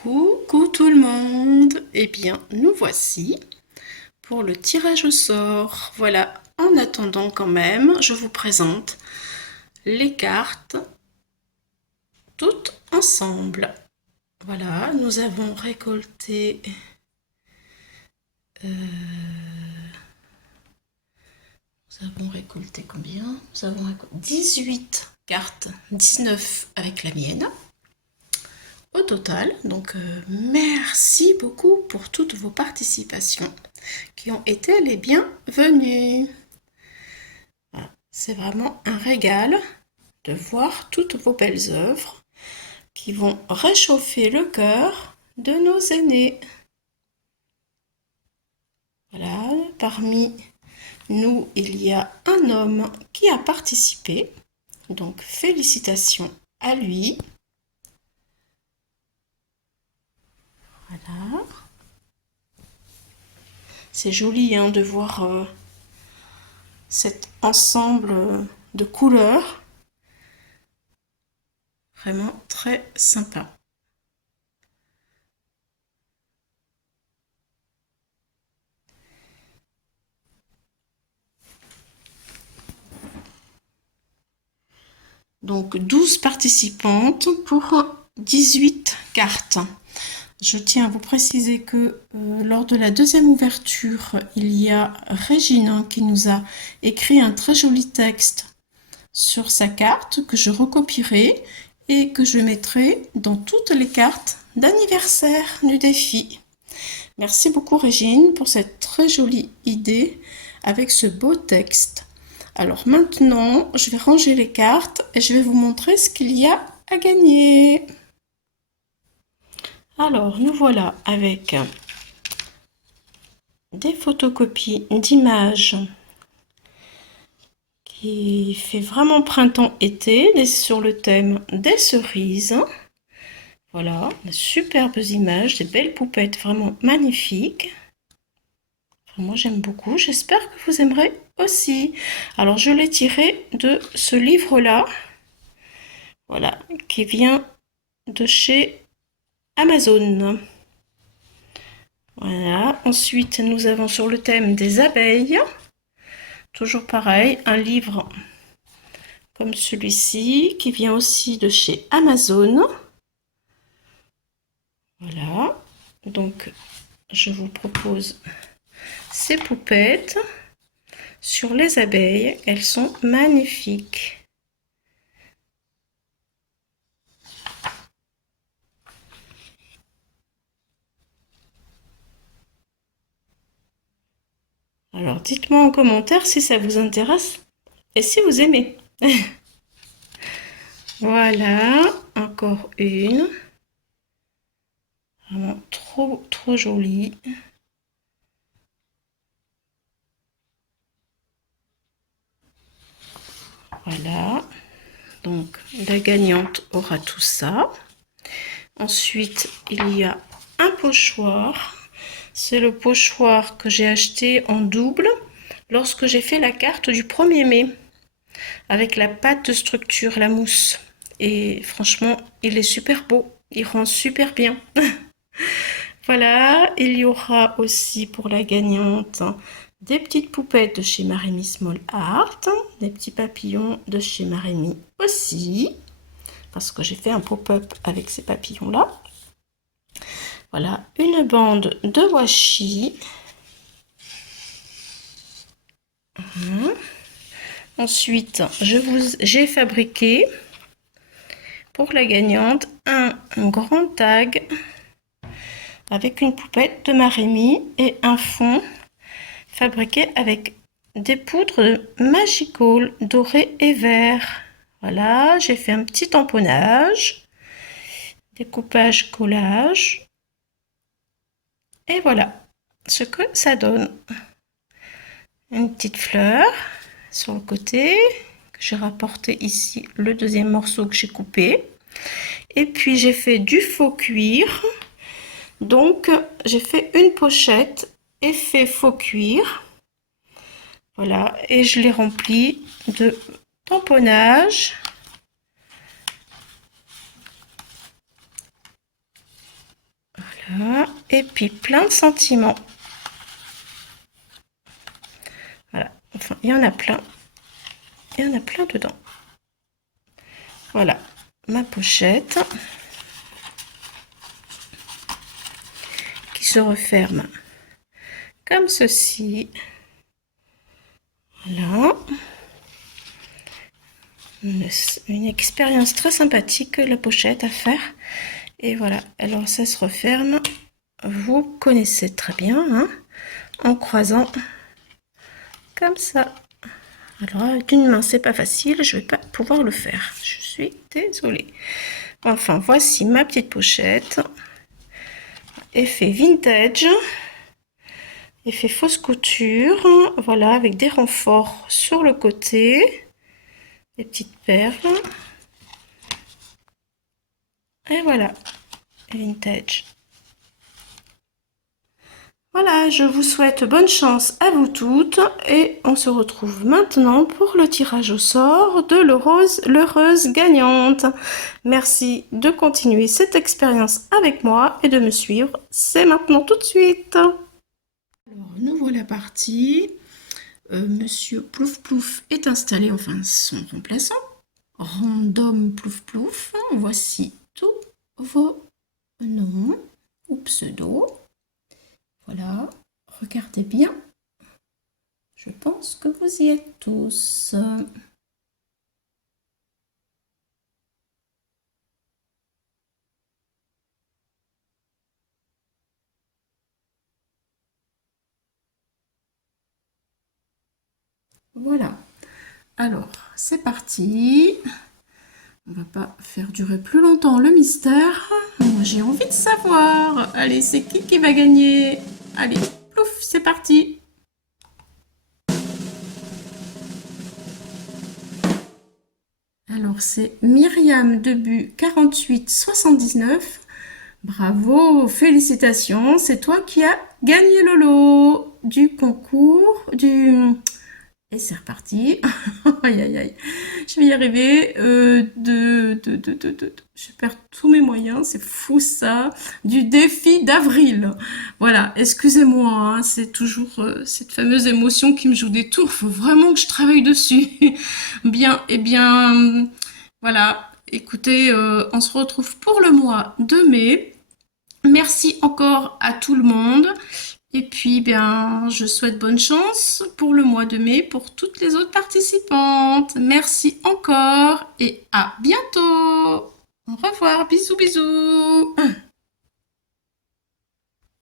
Coucou tout le monde! Eh bien, nous voici pour le tirage au sort. Voilà, en attendant quand même, je vous présente les cartes toutes ensemble. Voilà, nous avons récolté combien? Nous avons récolté 18 cartes, 19 avec la mienne au total. Donc, merci beaucoup pour toutes vos participations qui ont été les bienvenues. Voilà. C'est vraiment un régal de voir toutes vos belles œuvres qui vont réchauffer le cœur de nos aînés. Voilà, parmi nous, il y a un homme qui a participé, donc félicitations à lui. Voilà. C'est joli hein, de voir cet ensemble de couleurs. Vraiment très sympa. Donc 12 participantes pour 18 cartes. Je tiens à vous préciser que lors de la deuxième ouverture, il y a Régine qui nous a écrit un très joli texte sur sa carte que je recopierai et que je mettrai dans toutes les cartes d'anniversaire du défi. Merci beaucoup Régine pour cette très jolie idée avec ce beau texte. Alors maintenant, je vais ranger les cartes et je vais vous montrer ce qu'il y a à gagner. Alors, nous voilà avec des photocopies d'images qui fait vraiment printemps-été, sur le thème des cerises. Voilà, de superbes images, des belles poupettes vraiment magnifiques. Moi, j'aime beaucoup. J'espère que vous aimerez aussi. Alors, je l'ai tiré de ce livre-là. Voilà, qui vient de chez Amazon. Voilà. Ensuite, nous avons sur le thème des abeilles. Toujours pareil, un livre comme celui-ci, qui vient aussi de chez Amazon. Voilà. Donc, je vous propose ces poupettes sur les abeilles. Elles sont magnifiques. Alors, dites-moi en commentaire si ça vous intéresse et si vous aimez. Voilà, encore une. Vraiment trop, trop jolie. Voilà. Donc, la gagnante aura tout ça. Ensuite, il y a un pochoir. C'est le pochoir que j'ai acheté en double lorsque j'ai fait la carte du 1er mai avec la pâte de structure, la mousse. Et franchement, il est super beau. Il rend super bien. Voilà, il y aura aussi pour la gagnante des petites poupettes de chez Marimi Small Art, des petits papillons de chez Marimi aussi, parce que j'ai fait un pop-up avec ces papillons-là. Voilà, une bande de washi. Ensuite, j'ai fabriqué pour la gagnante un grand tag avec une poupette de Marimi et un fond fabriqué avec des poudres Magical doré et vert. Voilà, j'ai fait un petit tamponnage, découpage, collage. Et voilà ce que ça donne. Une petite fleur sur le côté, que j'ai rapporté ici le deuxième morceau que j'ai coupé. Et puis j'ai fait du faux cuir. Donc j'ai fait une pochette effet faux cuir. Voilà, et je l'ai rempli de tamponnage. Voilà. Et puis plein de sentiments. Voilà. Enfin, il y en a plein. Il y en a plein dedans. Voilà ma pochette qui se referme comme ceci. Voilà. Une expérience très sympathique, la pochette à faire. Et voilà, alors ça se referme. Vous connaissez très bien, hein, en croisant comme ça. Alors d'une main c'est pas facile, je vais pas pouvoir le faire. Je suis désolée. Enfin voici ma petite pochette. Effet vintage. Effet fausse couture. Voilà, avec des renforts sur le côté. Des petites perles. Et voilà, vintage. Voilà, je vous souhaite bonne chance à vous toutes et on se retrouve maintenant pour le tirage au sort de l'heureuse gagnante. Merci de continuer cette expérience avec moi et de me suivre. C'est maintenant tout de suite. Alors, nous voilà partis. Monsieur Plouf Plouf est installé, enfin son remplaçant. Random Plouf Plouf. Voici tous vos noms ou pseudos. Voilà, regardez bien. Je pense que vous y êtes tous. Voilà. Alors, c'est parti. On va pas faire durer plus longtemps le mystère. Moi, j'ai envie de savoir. Allez, c'est qui va gagner? Allez, plouf, c'est parti. Alors, c'est Myriam Debu 4879. Bravo, félicitations. C'est toi qui as gagné le lot du concours du... Et c'est reparti. Aïe, aïe, aïe. Je vais y arriver. Je perds tous mes moyens. C'est fou ça. Du défi d'avril. Voilà. Excusez-moi. Hein, c'est toujours cette fameuse émotion qui me joue des tours. Faut vraiment que je travaille dessus. Bien. Eh bien, voilà. Écoutez, on se retrouve pour le mois de mai. Merci encore à tout le monde. Et puis, bien, je souhaite bonne chance pour le mois de mai pour toutes les autres participantes. Merci encore et à bientôt. Au revoir, bisous, bisous.